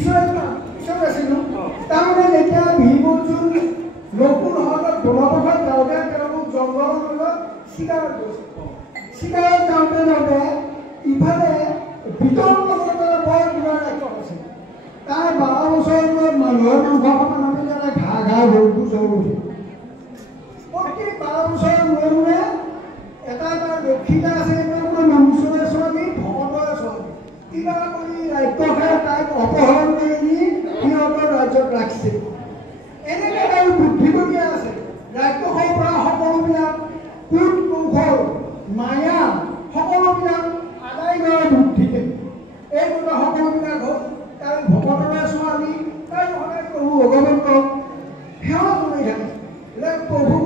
পিছত আছিলোঁ তাৰমানে যেতিয়া ভীমৰ্জুন নকুল হলত বনবাসত যাওঁতে তেওঁলোক জংঘলৰ মাজত চিকাৰত গৈছে চিকাৰত যাওঁতে ইফালে ভিতৰৰ লগত বৰ কিবা ৰাক্ষস আছে তাৰ 12 বছৰৰ মানুহৰ মাংস খাব নামিলে ঘা হৈ গৈছে প্ৰত্যেক 12 বছৰৰ মূৰে এটা ৰক্ষিতা আছে মনুষ্যৰে ছোৱালী ভগৱতৰে ছোৱালী কিবা কৰি ৰাক্ষসে তাইক অপহৰণ কৰি নি সিহঁতৰ ৰাজ্যত ৰাখিছে এনেকৈ তাইৰ বুদ্ধিবতীয়া আছে ৰাক্ষসৰ পৰা সকলোবিলাক কূট কৌশল মায়া সকলোবিলাক আদায় কৰা বুদ্ধিতে এই দুটা সকলোবিলাক হ'ল তাই ভগৱতৰে ছোৱালী তাই সদায় প্ৰভু ভগৱন্তক সেৱা কৰি থাকে প্ৰভু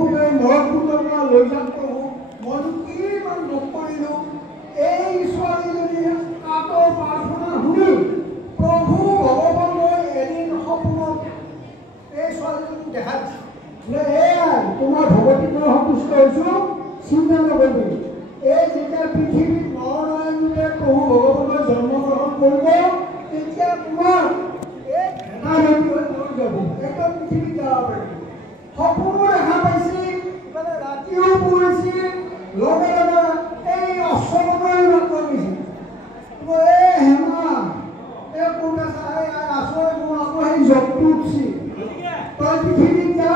নৰকুণ্ডৰ পৰা লৈ যাম প্ৰভু মইতো কিমান দুখ কৰিলোঁ এই ছোৱালীজনী আঁতৰ প্ৰাৰ্থনা শুনি প্ৰভু ভগৱানৰ এদিন সপোনত এই ছোৱালীজনীক দেখা দিছে বোলে এয়াই তোমাৰ ভগৱতী মই সন্তুষ্ট হৈছোঁ চিন্তা নকৰিবি এই যেতিয়া পৃথিৱীত নৰনাৰায়ণে প্ৰভু ভগৱানৰ জন্মগ্ৰহণ কৰিব তেতিয়া তোমাৰ এই ভেটাভেটি হৈ লৈ যাব একদম পৃথিৱীত যাব পাৰিব সপোনো দেখা পাইছে মানে ৰাতিও পৰিছে লগে লগে এই অশ্বগণৰ মাত কৰিছে এই হেমা এই কোনে চাই আচৰে মোৰ আকৌ সেই জগটো উঠছি তই পৃথিৱীত যা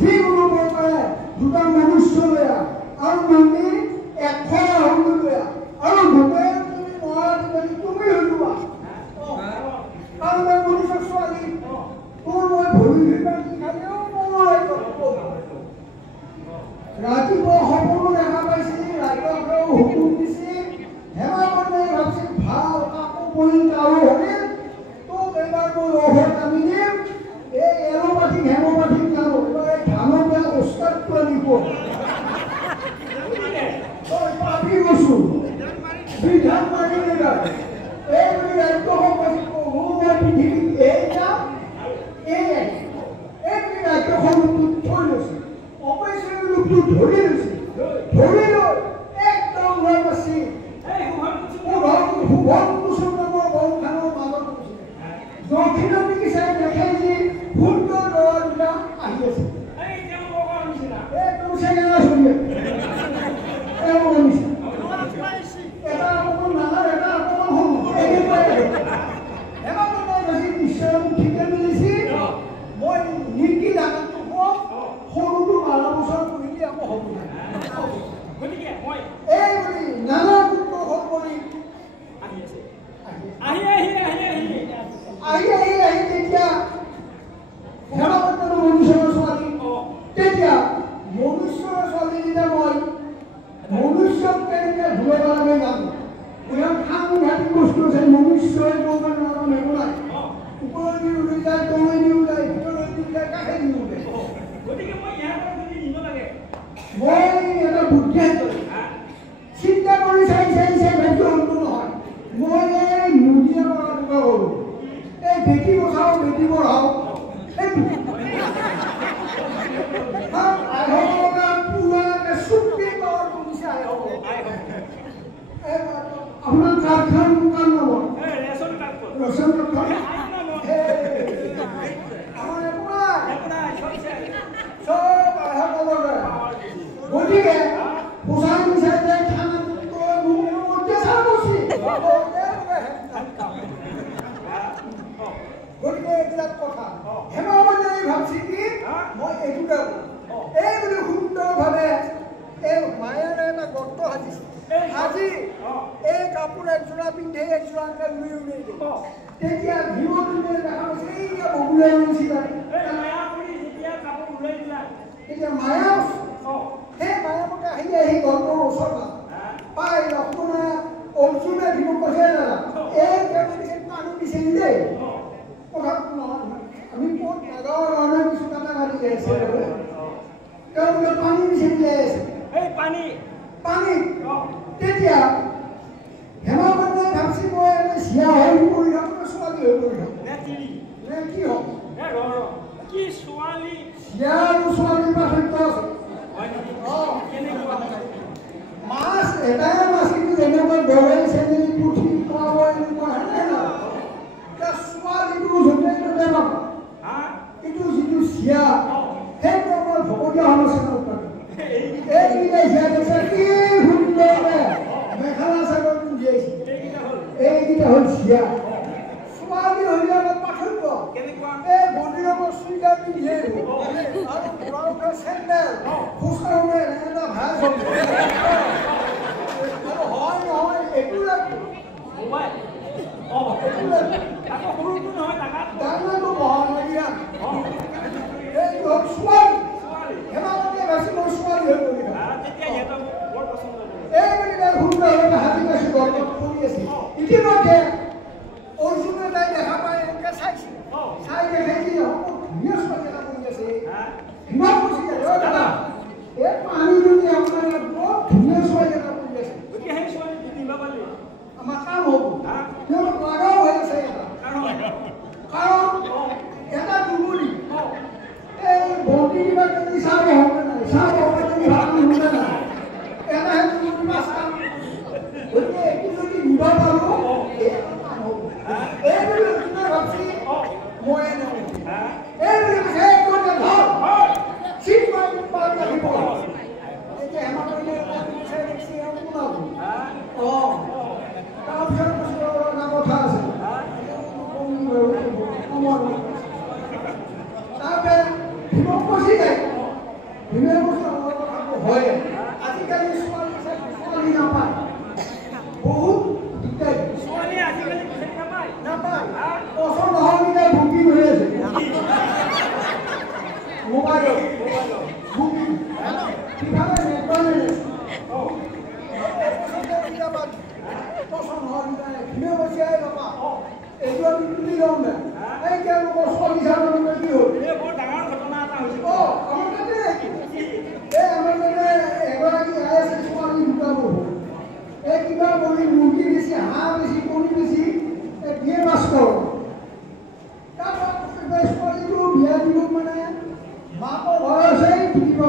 যিকোনো প্ৰকাৰে দুটা মনুষ্য লৈ আহ আৰু মানে 100 আহুতি লৈ আহ আৰু গোটেই তুমি নোৱাৰা তুমি হৈ যোৱা আৰু মই মনুষ্য ছোৱালী তোৰ মই ভৰি খালেও ৰাতিপুৱা সপোনো দেখা পাইছিল ৰাতিপুৱা হুকুম দিছিল হেমাবনে ভাবছিল ভাল কাপোৰ পৰি কাৰো হৰিল তোক এবাৰ মই ঔষধ আনি দিম এই এলোপাথিক হেমোপাথিক কাৰো এবাৰ এই ধানৰ পৰা উস্তাদটো আনিব তই পাবি গৈছোঁ বিধান মাৰি এইবাৰ এই বুলি ৰাজ্যসক কৈছিল প্ৰভু মই পৃথিৱীত এই যাম এই বুলি ৰাজ্যসক থৈ লৈছিল অপেশ্বৰী লোকটো ধৰি লৈছিল ধৰি লৈ একদম লৈ পাইছি সুভন কুসুম নামৰ বনখানৰ মাজত দক্ষিণত চাই দেখে যি সুন্দৰ ল'ৰা দুটা আহি আছে একদম চেঙেৰা চলি এটা অকণমান ডাঙৰ এটা অকণমান সৰু এনেকুৱাই হেমাবনে নিশ্চয় মোক ঠিকে মিলিছি মই নিকি ডাঙৰটো কম সৰুটো 12 বছৰ কৰিলে আকৌ হ'ব গতিকে মই এই বুলি নানা কৌশল কৰি আহি তেতিয়া হেমাবনৰ মনুষ্যৰ ছোৱালী তেতিয়া মনুষ্যৰ ছোৱালী যেতিয়া মই মনুষ্যক কেনেকৈ ধুব লাগে জানো ইয়াত সাংঘাতিক বস্তু আছে মনুষ্যই কৰিব নোৱাৰা একো নাই ওপৰেদি উৰি যায় তলেদি ওলাই ভিতৰেদি ওলাই কাষেদি ওলাই গতিকে মই ইয়াৰ পৰা যদি নিব লাগে মই এটা বুদ্ধি চিন্তা কৰি চাই ভাগ্য অন্ত নহয় মই এই মুদিয়া পৰা টুকা কৰোঁ এই বেটি বচাওঁ বেটি পঢ়াওঁ আপোনাৰ কাৰ্ডখন দোকান নাম ৰেচন কাৰ্ড গতিকে পোচাক বিচাৰি যায় খানা গতিকে এইবিলাক কথা হেমাবনে ভাবছি কি মই এইটোকে এই বুলি সুন্দৰভাৱে এই মায়াৰে এটা গৰ্ত সাজিছে আজি এই কাপোৰ একযোৰা পিন্ধে একযোৰা লৈ উলিয়াই দিয়ে তেতিয়া ভীমৰ্জুনে দেখা পাইছে এইয়া বগুলাই নিচিনা তেতিয়া মায়া সেই মায়ামতে আহি গৰ্তৰ ওচৰত পাই লক্ষ্মণে অৰ্জুনে ভীমক কৈছে এই পানী বিচাৰি দেই কথাটো নহয় আমি ক'ত নাগাঁৱৰ কাৰণে কিছু কাটা কাটি যাই আছে তেওঁলোকে পানী বিচাৰি যাই আছে এই পানী তেতিয়া হেমাবনে ভাবছি মই চিয়া হৈ পৰি থাকোঁ ছোৱালী হৈ পৰি থাকোঁ নে কি হ'ব কি ছোৱালী চিয়া আৰু ছোৱালীৰ পাৰ্থক্য আছে মাছ এটাই মাছ কিন্তু যেনেকৈ গৰৈ চেনি পুঠি খোৱাব এনেকুৱা হেনে ছোৱালীটো হ'ল জীয়া ছোৱালী হ'লে অলপ পাৰ্থক্য এই বডিৰ চুইদাৰ পিন্ধে আৰু ঘৰৰ চেণ্ডেল খোজকাঢ়োতে এটা ভাল হয় নহয় একো লাগিব ডাঙৰটো বহা লাগি এই ছোৱালী হেমালতে বাছি মোৰ ছোৱালী হৈ গ'ল এইবিলাক সুন্দৰ হাতী বাছি গৰ্বত কৰি আছে ইতিমধ্যে অৰ্জুনে তাই দেখা পাই এনেকৈ চাইছে চাই দেখি ধুনীয়া ছোৱালী এটা কৰি আছে ইমান খুচি যায় দাদা এই পানী যদি আপোনাৰ বৰ ধুনীয়া ছোৱালী এটা কৰি আছে আমাৰ কাম হ'ব তেওঁলোক লাগাও হৈ আছে এটা কাৰণ এটা দুমুলি এই বন্তি দিবা যদি চাহ হ'ব নাই চাহ হ'ব যদি ভাত নুশুনে নাই এটাহে দুমুলি মাছ কাম গতিকে এইটো যদি নিব পাৰোঁ এইবুলি কোনে ভাবছি ময়ে নহয় এইবুলি কৈছে এই কৰিলে ধৰ চিট মাৰি পাৰি লাগিব এতিয়া হেমালিলে এটা দেখছি কোনাব তাৰপিছত এটা কথা আছে তাৰপৰা ভীমক কৈছি যায় ভীমে কৈছে আমাৰ কথাটো হয় আজিকালি ছোৱালী নাপায় বহুত দিগদাৰ নাপায় পচন্দ নহ'লে বুকিং হৈ আছে মোবাইলত বুকিং কিভাবে পচন্দ নহ'লে ভীমে কৈছে এই বাবা এইটো আমি তুলি লওঁ দে এই তেওঁলোকৰ ছোৱালী চাবলৈ কি হ'ল আমাৰ তাতে আমাৰ তাতে এগৰাকী আছে ছোৱালী দুটা হ'ল এই কিবা কৰি মুৰ্গী বেছি হাঁহ বেছি কণী বেছি বিয়ে পাছ কৰোঁ তাৰপৰা ছোৱালীটো বিয়া দিব মানে মাকৰ ঘৰ আছে দিব